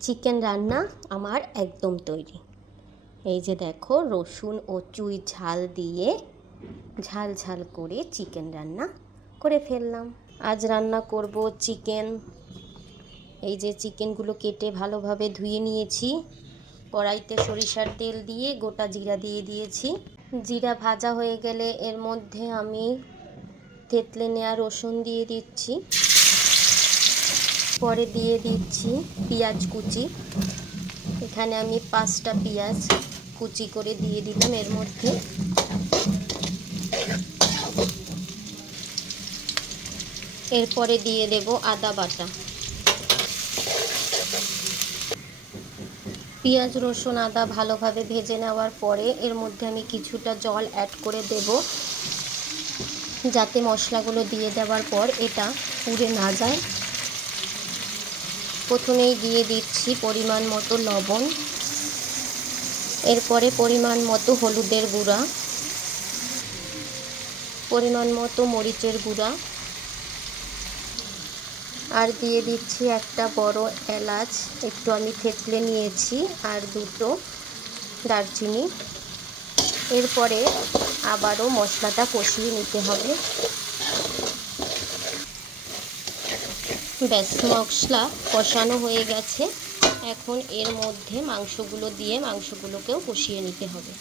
Chicken রান্না আমার একদম তৈরি। এই যে দেখো, রসুন ও চুই ঝাল দিয়ে ঝাল ঝাল করে চিকেন রান্না করে ফেললাম। আজ রান্না করব চিকেন। এই যে চিকেনগুলো কেটে ভালোভাবে ধুয়ে নিয়েছি। কড়াইতে সরিষার তেল দিয়ে গোটা জিরা দিয়ে দিয়েছি। জিরা ভাজা হয়ে গেলে এর মধ্যে আমি থেতলে নেওয়া রসুন দিয়ে দিচ্ছি। পরে দিয়ে দিচ্ছি পেঁয়াজ কুচি। এখানে আমি পাঁচটা পেঁয়াজ কুচি করে দিয়ে দিলাম এর মধ্যে। এরপরে দিয়ে দেব আদা বাটা। পেঁয়াজ, রসুন, আদা ভালোভাবে ভেজে নেওয়ার পরে এর মধ্যে আমি কিছুটা জল অ্যাড করে দেব। যাতে মশলাগুলো দিয়ে দেওয়ার পর এটা পুড়ে না যায়। প্রথমেই দিয়ে দিচ্ছি পরিমাণ মতো লবণ, এরপরে পরিমাণ মতো হলুদের গুঁড়া, পরিমাণ মতো মরিচের গুঁড়া, আর দিয়ে দিচ্ছি একটা বড় এলাচ। একটু আমি থেতলে নিয়েছি আর দুটো দারচিনি। এরপরে আবারও মশলাটা কষিয়ে নিতে হবে। ব্যাস মশলা কষানো হয়ে গেছে। এখন এর মধ্যে মাংসগুলো দিয়ে মাংসগুলোকেও কষিয়ে নিতে হবে।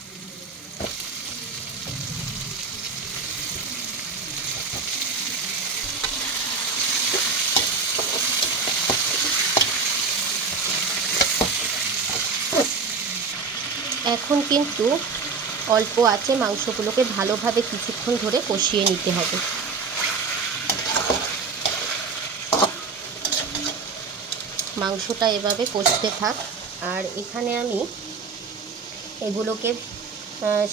এখন কিন্তু অল্প আছে মাংসগুলোকে ভালোভাবে কিছুক্ষণ ধরে কষিয়ে নিতে হবে। মাংসটা এভাবে কষতে থাক। আর এখানে আমি এগুলোকে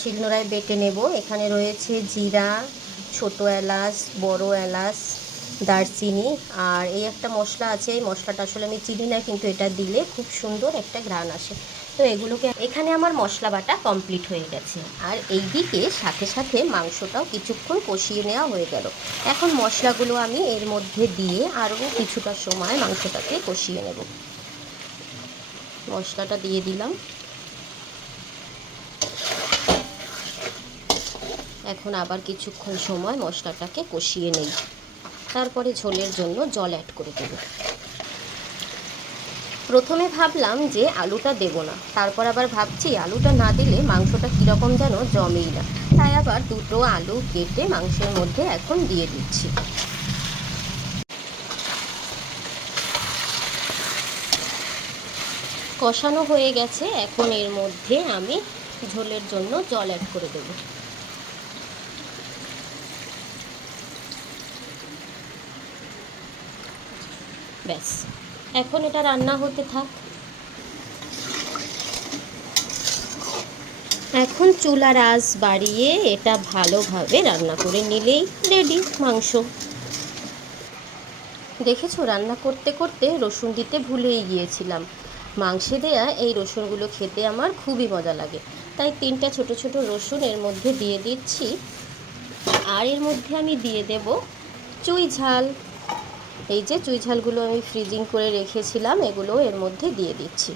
শিলনোড়ায় বেটে নেব। এখানে রয়েছে জিরা, ছোট এলাচ, বড় এলাচ, দারচিনি আর এই একটা মশলা আছে। এই মশলাটা আসলে আমি চিনি না, কিন্তু এটা দিলে খুব সুন্দর একটা ঘ্রাণ আসে। তো এগুলোকে এখানে আমার মশলা বাটা কমপ্লিট হয়ে গেছে। আর এই দিকে সাথে সাথে মাংসটাও কিছুক্ষণ কষিয়ে নেওয়া হয়ে গেল। এখন মশলাগুলো আমি এর মধ্যে দিয়ে আরও কিছুটা সময় মাংসটাকে কষিয়ে নেব। মশলাটা দিয়ে দিলাম। এখন আবার কিছুক্ষণ সময় মশলাটাকে কষিয়ে নেই। তারপরে ঝোলের জন্য জল অ্যাড করে দেব। প্রথমে ভাবলাম যে আলুটা দেব না। তারপর আবার ভাবছি আলুটা না দিলে মাংসটা কীরকম যেন জমেই না। তাই আবার দুটো আলু কেটে মাংসের মধ্যে এখন দিয়ে দিচ্ছি। কষানো হয়ে গেছে। এখন এর মধ্যে আমি ঝোলের জন্য জল অ্যাড করে দেবো। ব্যাস। এখন এটা রান্না হতে থাক। এখন চুলার আঁচ বাড়িয়ে এটা ভালোভাবে রান্না করে নিলেই রেডি মাংস। দেখেছ, রান্না করতে করতে রসুন দিতে ভুলেই গিয়েছিলাম। মাংসে দেয়া এই রসুনগুলো খেতে আমার খুবই মজা লাগে। তাই তিনটা ছোট ছোট রসুন এর মধ্যে দিয়ে দিচ্ছি। আর এর মধ্যে আমি দিয়ে দেব চুই ঝাল। এই যে চুই ঝালগুলো আমি ফ্রিজিং করে রেখেছিলাম, এগুলো এর মধ্যে দিয়ে দিচ্ছি।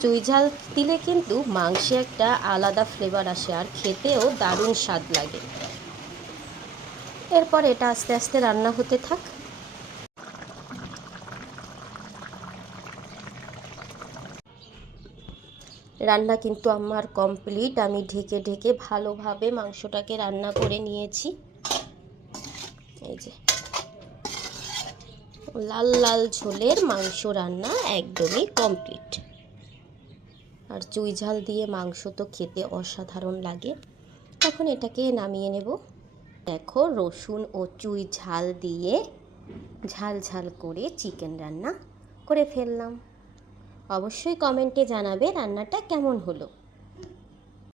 চুই ঝাল দিলে কিন্তু মাংসে একটা আলাদা ফ্লেভার আসে আর খেতেও দারুণ স্বাদ লাগে। এরপর এটা আস্তে আস্তে রান্না হতে থাক। রান্না কিন্তু আমার কমপ্লিট। আমি ঢেকে ঢেকে ভালোভাবে মাংসটাকে রান্না করে নিয়েছি। এই যে। লাল লাল ঝোলের মাংস রান্না একদমই কমপ্লিট আর চুই ঝাল দিয়ে মাংস তো খেতে অসাধারণ লাগে। এখন এটাকে নামিয়ে নেব। দেখো, রসুন ও চুই ঝাল দিয়ে ঝাল ঝাল করে চিকেন রান্না করে ফেললাম। অবশ্যই কমেন্টে জানাবে রান্নাটা কেমন হলো।